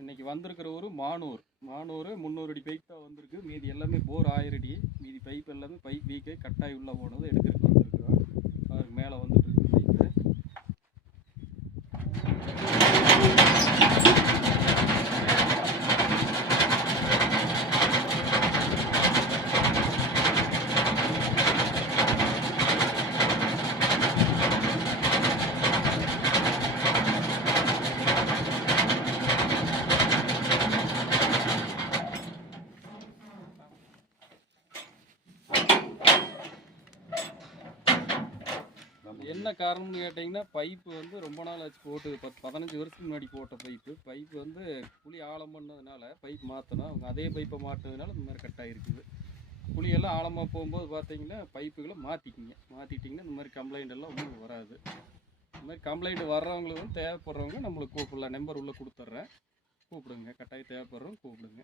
இன்றைக்கி வந்திருக்கிற ஒரு மானூர் 300 அடி பைப் தான் வந்திருக்கு. மீதி எல்லாமே போர் 1000 அடி. மீதி பைப் எல்லாமே பைப் லீக்கே கட்டாய் உள்ளே போனது எடுத்துகிட்டு வந்துருக்குறோம். அதுக்கு மேலே வந்துட்டு இருக்கு பைப்பு. என்ன காரணம்னு கேட்டிங்கன்னா, பைப்பு வந்து ரொம்ப நாள் ஆச்சு போட்டு 15 வருஷத்துக்கு முன்னாடி போட்ட பைப்பு வந்து குழி ஆழம் பண்ணதுனால பைப் மாற்றணும். அவங்க அதே பைப்பை மாட்டினதுனால இந்த மாதிரி கட் ஆகிருக்குது. குழியெல்லாம் ஆழமாக போகும்போது பார்த்தீங்கன்னா பைப்புகளை மாற்றிட்டிங்கன்னா இந்த மாதிரி கம்ப்ளைண்ட் எல்லாம் ஒன்றும் வராது. இந்த மாதிரி கம்ப்ளைண்ட் வர்றவங்களுக்கு வந்து தேவைப்படுறவங்க நம்மளுக்கு கூப்பிடலாம். நம்பர் உள்ளே கொடுத்துட்றேன், கூப்பிடுங்க. கட்டாயம் தேவைப்படுறவங்க கூப்பிடுங்க.